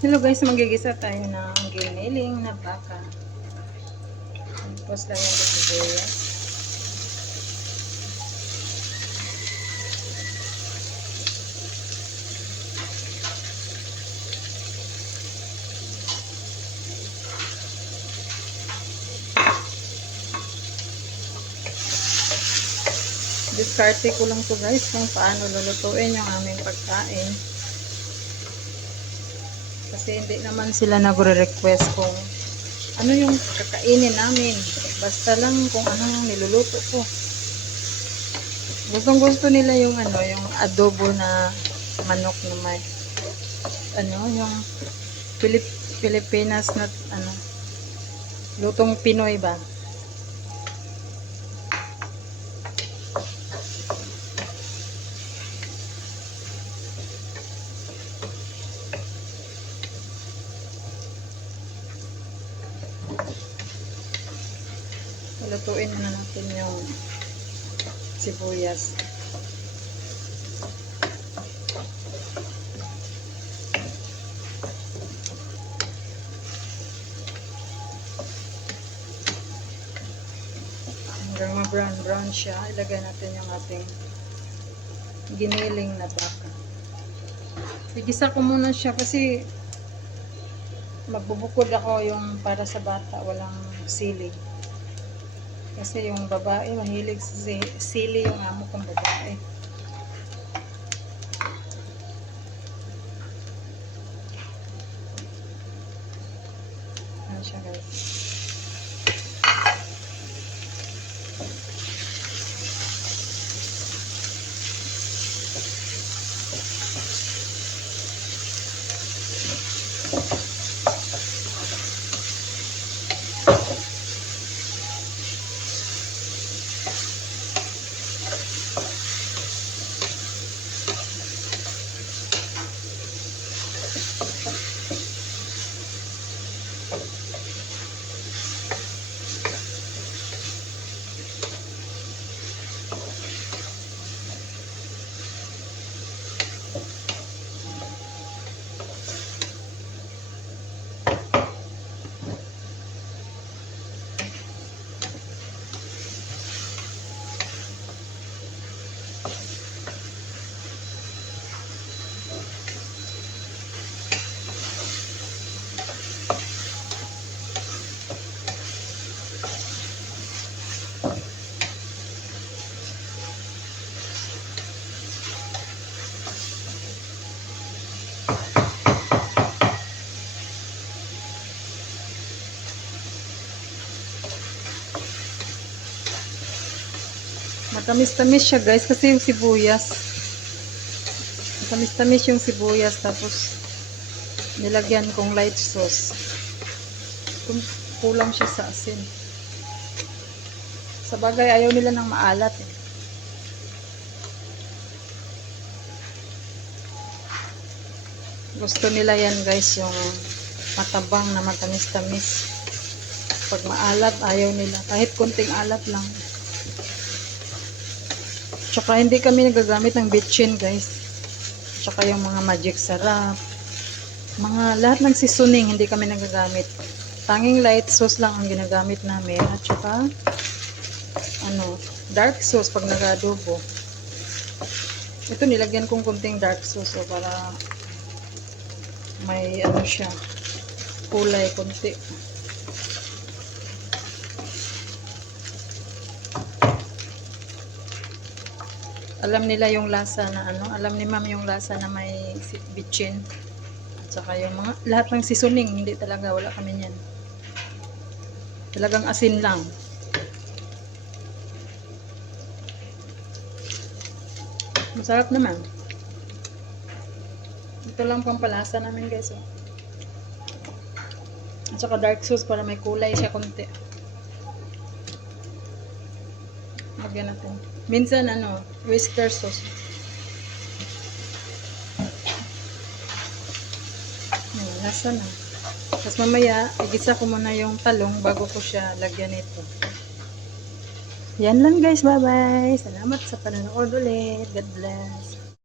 Hello guys, magigisa tayo ng giniling na baka. Tapos lang yung sibuyas. Diskarte ko lang to guys kung paano lulutuin yung aming pagkain. Kasi hindi naman sila nagre-request kung ano yung kakainin namin. Basta lang kung ano yung niluluto ko. Gustong gusto nila yung yung adobo na manok na may yung Pilipinas na lutong Pinoy ba? Lutuin na natin yung sibuyas. Hanggang ma-brown siya, ilagay natin yung ating giniling na baka. Igisa ko muna siya kasi magbubukod ako yung para sa bata, walang sili. Kasi yung babae, mahilig sa sili yung amo kong babae. Ano siya guys? Matamis-tamis siya guys kasi yung sibuyas. Matamis-tamis yung sibuyas tapos nilagyan kong light sauce. Kulang siya sa asin. Sa bagay ayaw nila ng maalat eh. Gusto nila yan guys yung matabang na matamis-tamis. Pag maalat ayaw nila. Kahit konting alat lang. Tsaka hindi kami nagagamit ng bitchin guys. Tsaka yung mga magic sarap. Lahat ng seasoning hindi kami nagagamit. Tanging light sauce lang ang ginagamit namin. At tsaka dark sauce pag nag-adobo. Ito nilagyan kong kunting dark sauce para may siya kulay kunti. Alam nila yung lasa na alam ni ma'am yung lasa na may bitchin. At saka yung lahat ng seasoning, hindi talaga, wala kami niyan. Talagang asin lang. Masarap naman. Ito lang pampalasa namin guys. At saka dark sauce para may kulay siya konti. Lagyan natin. Minsan oyster sauce. Lasa na. Tapos mamaya, igisa ko muna yung talong bago ko siya lagyan ito. Yan lang guys. Bye-bye. Salamat sa panonood ulit. God bless.